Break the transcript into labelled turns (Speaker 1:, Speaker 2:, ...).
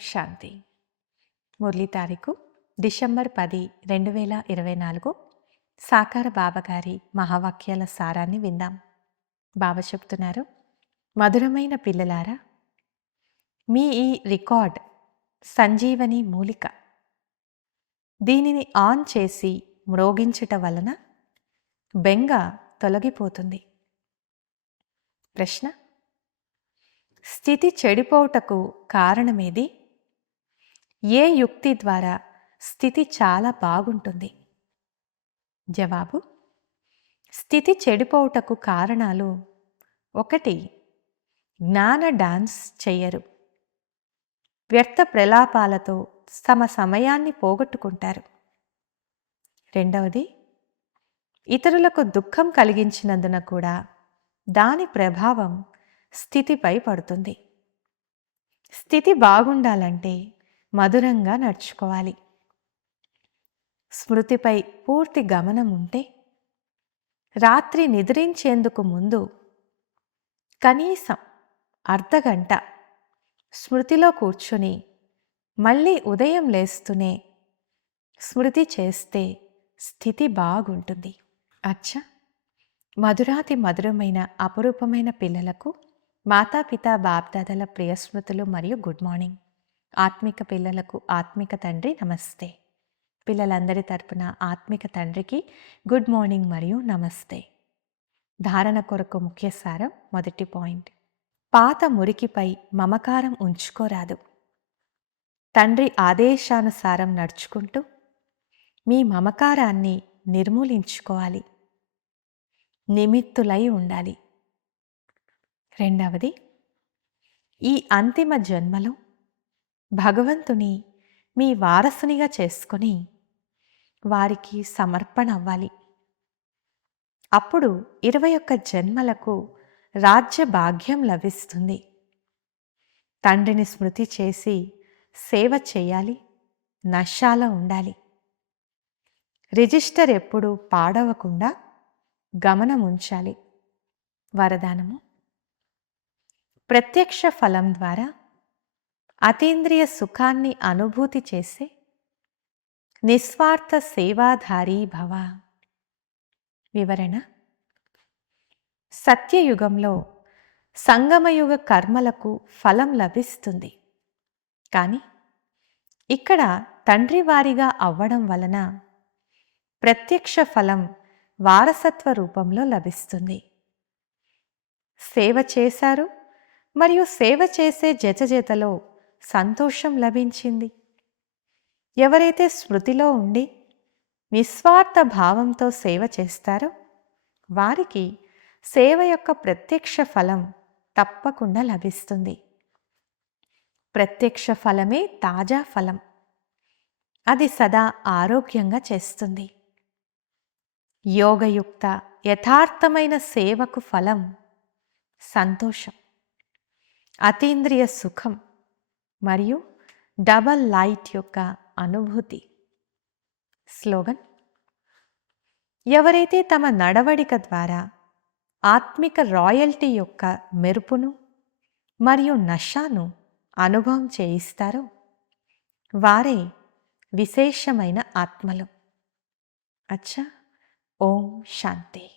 Speaker 1: శాంతి. మురళీ తారీఖు డిసెంబర్ పది రెండు వేల ఇరవై నాలుగు. సాకార బాబాగారి మహావాక్యాల సారాన్ని విందాం. బాబా చెప్తున్నారు మధురమైన పిల్లలారా మీ ఈ రికార్డ్ సంజీవని మూలిక. దీనిని ఆన్ చేసి మ్రోగించుట వలన బెంగ తొలగిపోతుంది. ప్రశ్న స్థితి చెడిపోవుటకు కారణమేది? ఏ యుక్తి ద్వారా స్థితి చాలా బాగుంటుంది? జవాబు స్థితి చెడిపోవుటకు కారణాలు ఒకటి జ్ఞాన డాన్స్ చెయ్యరు. వ్యర్థ ప్రలాపాలతో తమ సమయాన్ని పోగొట్టుకుంటారు. రెండవది ఇతరులకు దుఃఖం కలిగించినందున కూడా దాని ప్రభావం స్థితిపై పడుతుంది. స్థితి బాగుండాలంటే మధురంగా నడుచుకోవాలి. స్మృతిపై పూర్తి గమనం ఉంటే రాత్రి నిద్రించేందుకు ముందు కనీసం అర్ధగంట స్మృతిలో కూర్చుని మళ్ళీ ఉదయం లేస్తూనే స్మృతి చేస్తే స్థితి బాగుంటుంది. అచ్చా! మధురాతి మధురమైన అపురూపమైన పిల్లలకు మాతాపిత బాప్దాదల ప్రియస్మృతులు మరియు గుడ్ మార్నింగ్. ఆత్మిక పిల్లలకు ఆత్మిక తండ్రి నమస్తే. పిల్లలందరి తరపున ఆత్మిక తండ్రికి గుడ్ మార్నింగ్ మరియు నమస్తే. ధారణ కొరకు ముఖ్య సారం మొదటి పాయింట్. పాత మురికిపై మమకారం ఉంచుకోరాదు. తండ్రి ఆదేశానుసారం నడుచుకుంటూ మీ మమకారాన్ని నిర్మూలించుకోవాలి. నిమిత్తులై ఉండాలి. రెండవది ఈ అంతిమ జన్మలో భగవంతుని మీ వారసునిగా చేసుకొని వారికి సమర్పణ అవ్వాలి. అప్పుడు ఇరవై ఒక్క జన్మలకు రాజ్య భాగ్యం లభిస్తుంది. తండ్రిని స్మృతి చేసి సేవ చేయాలి నశాల ఉండాలి. రిజిస్టర్ ఎప్పుడు పాడవకుండా గమనం ఉంచాలి. వరదానము. ప్రత్యక్ష ఫలం ద్వారా అతీంద్రియ సుఖాన్ని అనుభూతి చేసే నిస్వార్థ సేవాధారీ భవ. వివరణ? సత్యయుగంలో సంగమయుగ కర్మలకు ఫలం లభిస్తుంది. కానీ ఇక్కడ తండ్రి వారిగా అవ్వడం వలన ప్రత్యక్ష ఫలం వారసత్వ రూపంలో లభిస్తుంది. సేవ చేశారు మరియు సేవ చేసే జతజతలో సంతోషం లభించింది. ఎవరైతే స్మృతిలో ఉండి నిస్వార్థ భావంతో సేవ చేస్తారో వారికి సేవ యొక్క ప్రత్యక్ష ఫలం తప్పకుండా లభిస్తుంది. ప్రత్యక్ష ఫలమే తాజా ఫలం. అది సదా ఆరోగ్యంగా చేస్తుంది. యోగయుక్త యథార్థమైన సేవకు ఫలం సంతోషం. అతీంద్రియ సుఖం మరియు డబల్ లైట్ యొక్క అనుభూతి. స్లోగన్. ఎవరైతే తమ నడవడిక ద్వారా ఆత్మిక రాయల్టీ యొక్క మెరుపును మరియు నషాను అనుభవం చేయిస్తారో వారే విశేషమైన ఆత్మలు. అచ్చా ఓం శాంతి.